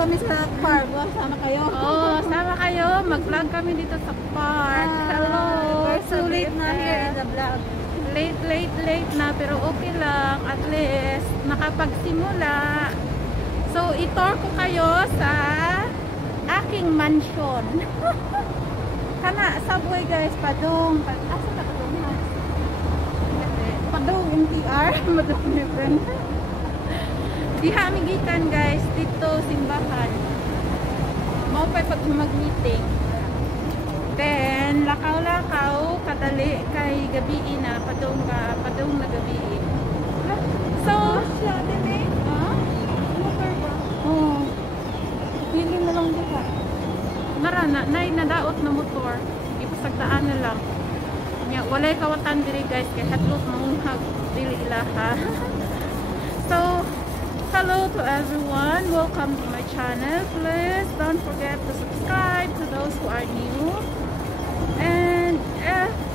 kami sa park. Sama kayo. Oh, sama kayo. Mag-vlog kami dito sa park. Hello. Sulit na here in the vlog. Late na pero okay lang. At least nakapagsimula. So, i-tour ko kayo sa aking mansion. Kana, subway guys. Padong. Asa na padong ha? Padong MTR. Madong different. Diha migikan guys. Dito simbahan. Mau pa pag mag-meeting. Then, lakaw-lakaw. Kadali kay gabi na. Padong na gabi. So, oh, pili na lang dito. Narana, nadaot na motor. Ipasagdaan na lang. Walay kawatan diri guys. Kaya hatlot manghag dili ilaha. So, hello to everyone. Welcome to my channel. Please don't forget to subscribe to those who are new. And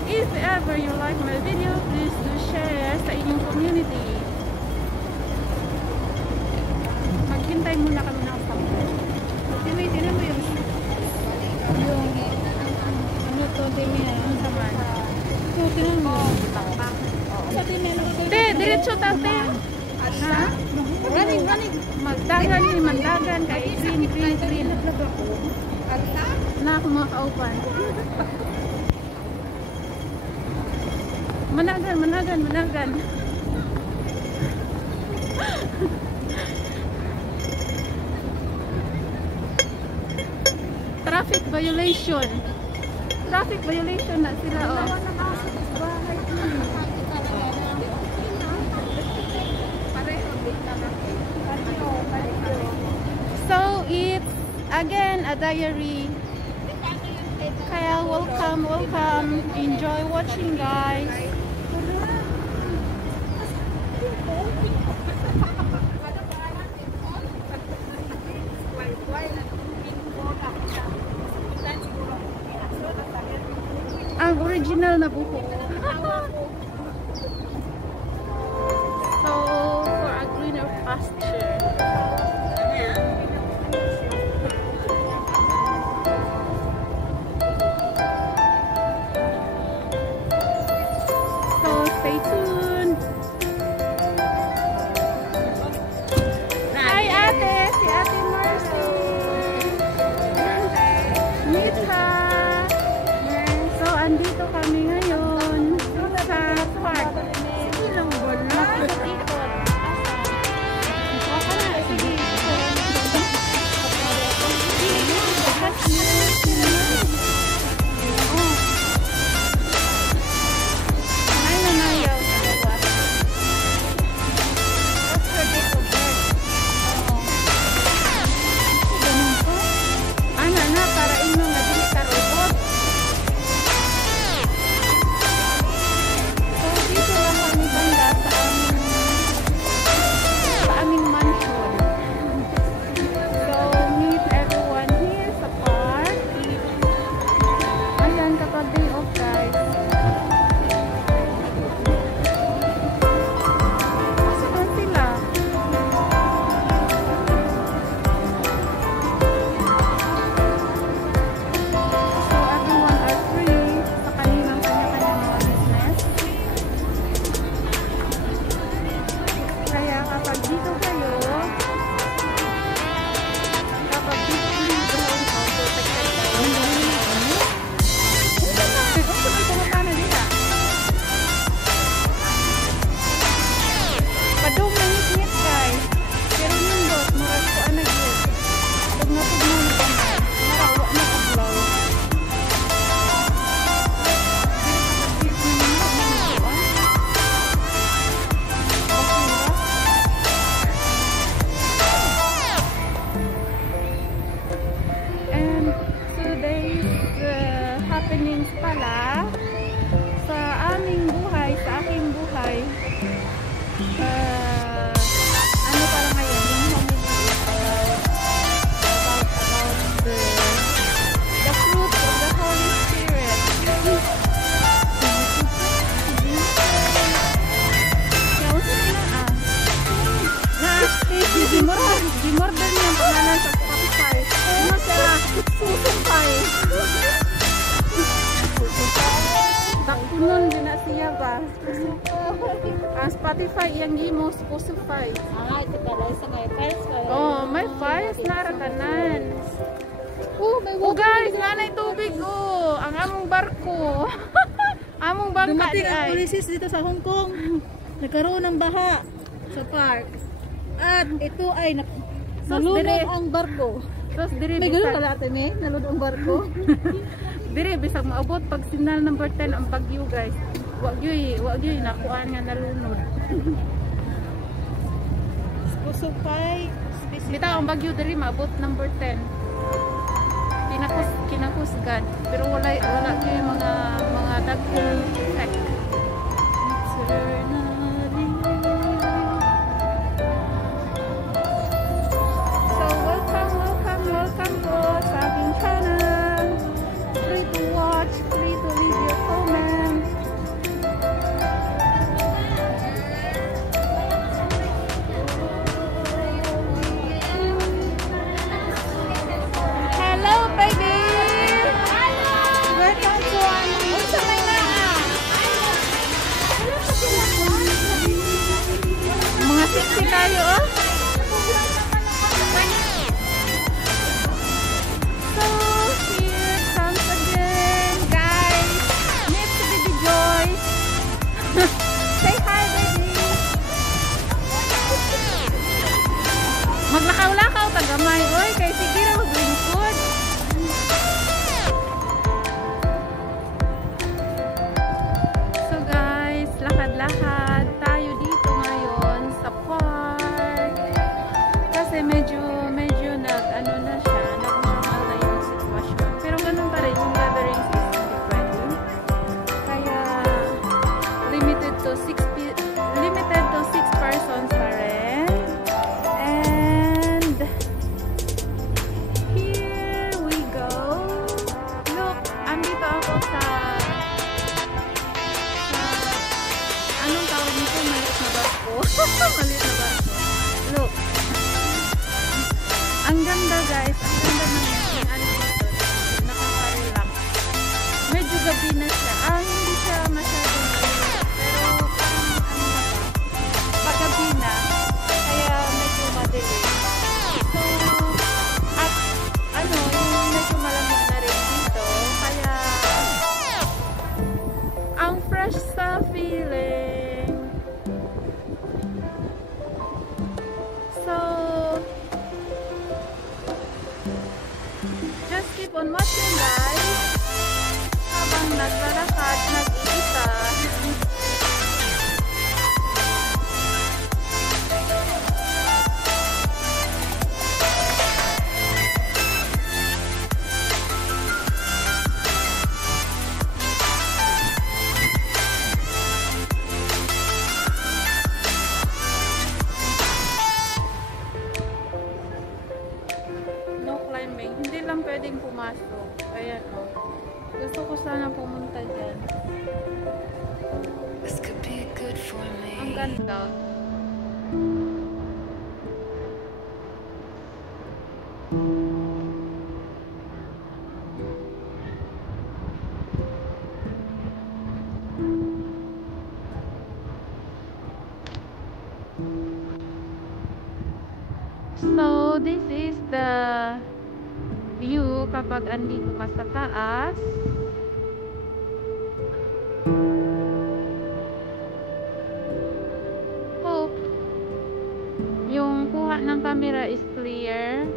if ever you like my video, please do share sa inyong community. Maghintay muna kami ng sample. Tinan mo yung ano to, ang saman. So, tinan mo. Diretso tate. Ha? Running. Mandagan. Kay green. Na ako mga kaupan. Managan. Traffic violation na sila, oh. So it's again a diary. Kaya welcome. Enjoy watching guys. Ang original na buko. So, for a greener pasture. So, stay tuned. Hi ate! Si Ate Mercy! Meet her! So, andito kami ngayon sa park. Sige lang ba na? Ikot. Okay na, sige. Ay, nanayaw sa gawa. Ano na, para inyong naging karobot. So, dito lang kami banda sa aming mansion. So, meet everyone here sa park. Ayan, kapag day off guys. Saan sila? So, everyone are free sa kanilang kanya-kanyang mga business. Kaya kapag dito kayo, protected kayo. Padung na ngit guys. Pero yung boss, marag ko anag yun. Pag natugnan na kamay, narawa na kablaw. And today's happenings pala sa aming buhay, sa aking buhay. Ano para ngayon yung homily about the fruit of the Holy Spirit. Jimor din yung pangalan sa Ang Spotify yang gimo Spotify. Ito pala sa may files ko. Oh, may files na ratanan. May Oh guys, nanay tubig oh. Ang among barko. Among bangka di dumating ang ay. policies dito sa Hong Kong. Nagkaroon ng baha sa park. At ito ay nalunod dire. ang barko. Tapos diri May ganun bisag, pala ate May, nalunod ang barko. diri bisag maabot pag signal number 10 ang bagyo guys. Wag yoy nakuan nga nalunod. Spotify. Bitaw ang bagyo diri maabot number 10. Kinakusgan pero wala gyud mga dagkong effect. So welcome po sa aking channel. Free to watch, free to leave your comments. Hello baby! Welcome to Unsa may naa? Mga sexy tayo oh. So here comes again guys. Meet to be the joy. Say hi baby. Maglakaw-lakaw tagamay oy kay sige ra maglingkod. So guys, lakad-lakad tayo dito ngayon sa park. Kasi medyo nag-ano na siya, nag-normal na yung sitwasyon. Pero ganun pa rin, yung gathering is hindi pwede. Kaya limited to 6 persons pa rin. And here we go. Look, andito ako sa anong tawag nito? Maliit na barko. Maliit na barko. Look. Ang ganda guys. Ang ganda ng ano dito. Nakaka-relax. Medyo gabi na siya. Hindi siya masyadong maliit. Pero parang ano na ba? Paggabi na. Kaya medyo madilim. So, at ano, yung medyo malamig na rin dito. Kaya ang fresh sa feeling. So, just keep on watching guys. Habang naglalakad, nag-iisa. No climbing. Hindi lang pwedeng pumasok. Ayan o. Gusto ko sana pumunta dyan. This could be good for Ang me. ganda. So, this is the view kapag andito ka sa taas. Hope yung kuha ng camera is clear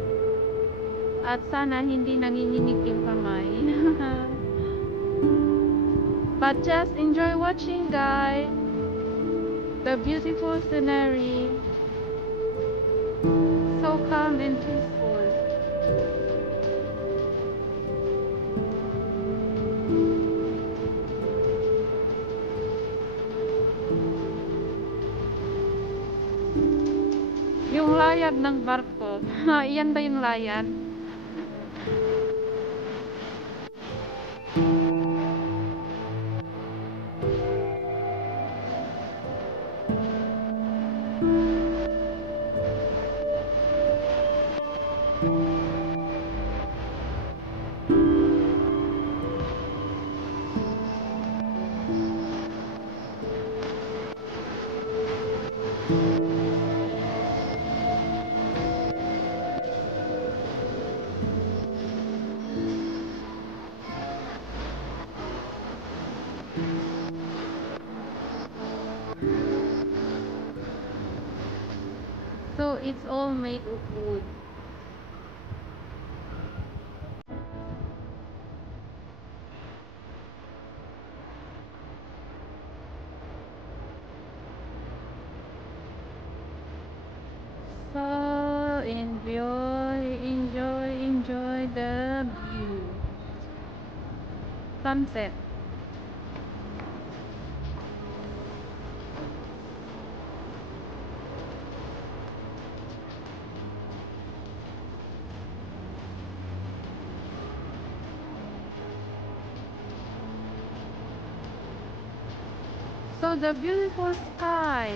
at sana hindi nanginginig yung kamay. But just enjoy watching guys the beautiful scenery. So calm and peaceful. Yung layag ng barko. Iyan ba yung layag? it's all made of wood. So enjoy the view. Sunset. So the beautiful sky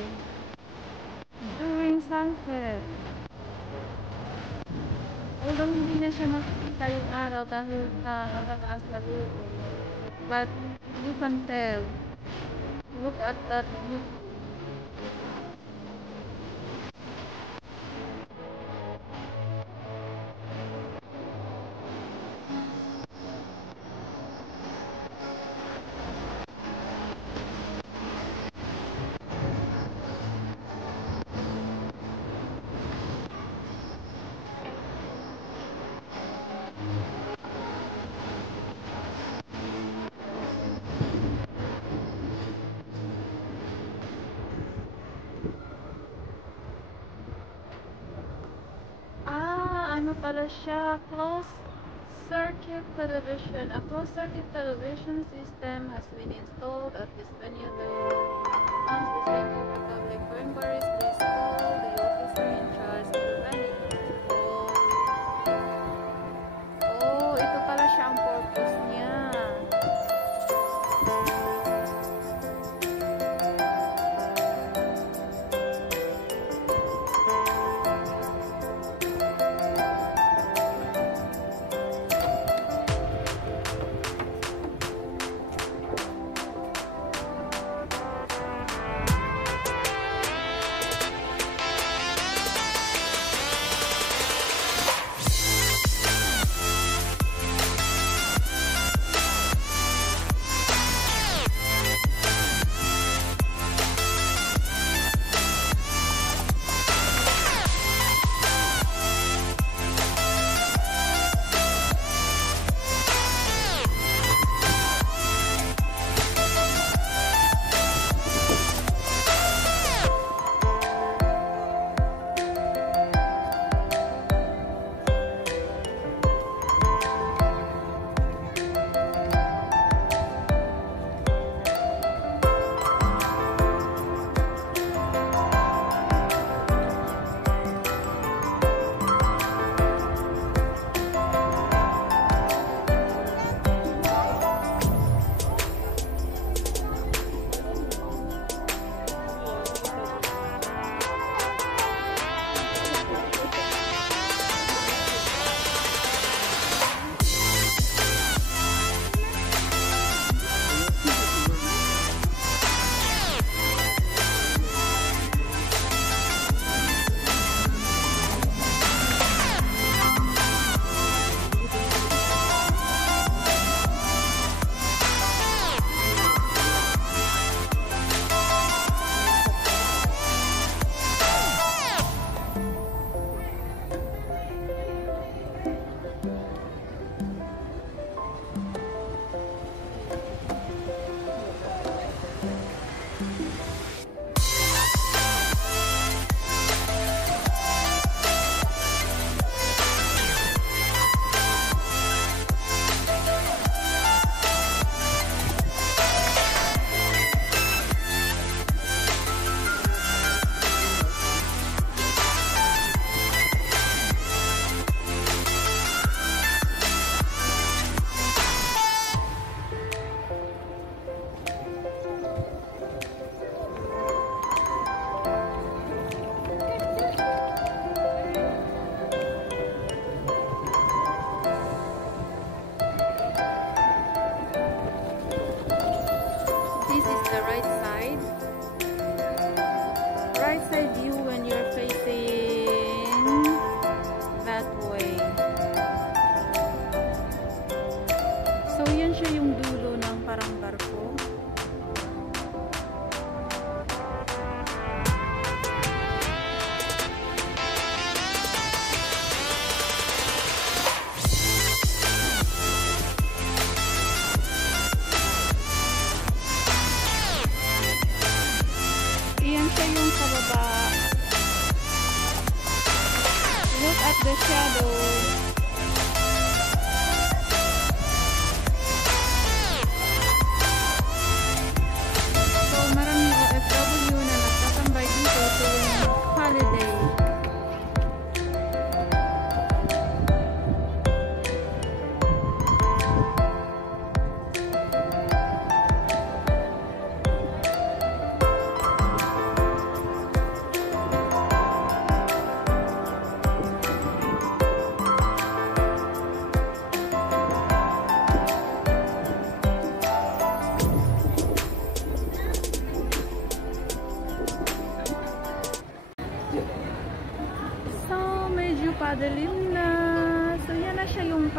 during sunset. Although hindi na siya makikita yung araw dahil sa nakataas na lupa. But you can tell. Look at that view. Ano pala siya? Closed circuit television. A closed circuit television system has been installed at this venue to assist the public. For inquiries, please call the officer in charge of the venue. Oh, ito pala siya ang purpose niya.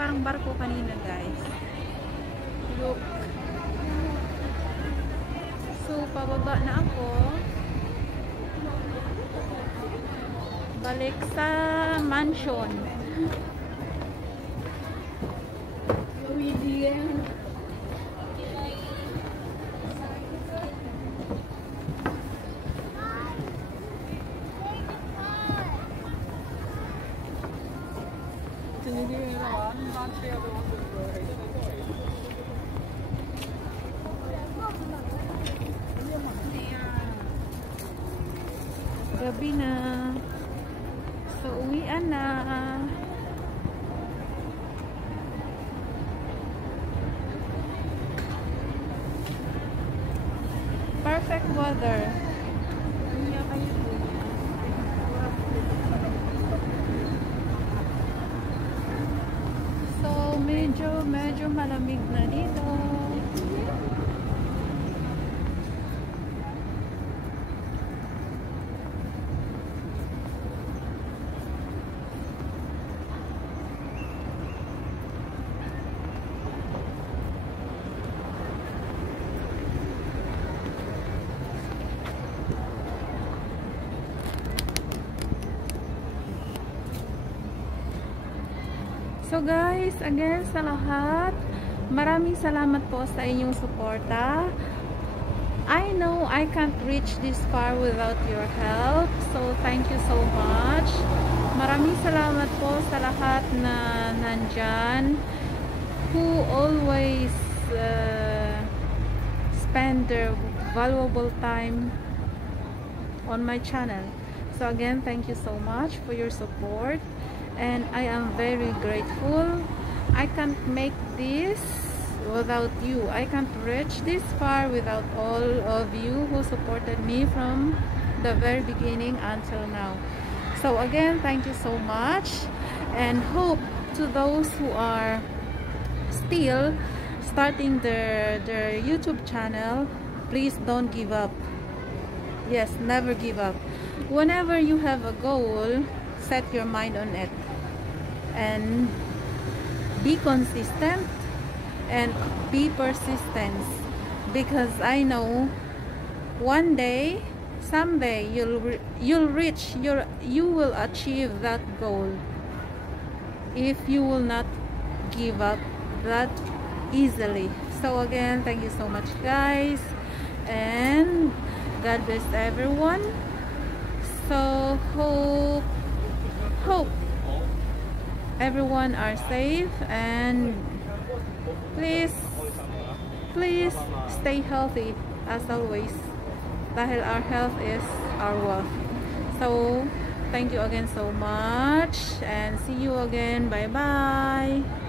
parang barko kanina, guys. Look. So, pababa na ako. Balik sa mansion. Gabi na. So, uwian na. Perfect weather. So, medyo malamig na dito. So guys, again sa lahat, maraming salamat po sa inyong suporta. I know I can't reach this far without your help. So thank you so much. Maraming salamat po sa lahat na nandyan, who always spend their valuable time on my channel. So again, thank you so much for your support. And I am very grateful. I can't make this without you. I can't reach this far without all of you who supported me from the very beginning until now. So again, thank you so much, and hope to those who are still starting their YouTube channel, please don't give up. Yes, never give up. Whenever you have a goal, set your mind on it and be consistent and be persistent, because I know one day, someday you will achieve that goal if you will not give up that easily. So again, thank you so much guys, and God bless everyone. So hope everyone are safe, and please stay healthy as always, dahil our health is our wealth. So thank you again so much, and see you again. Bye bye.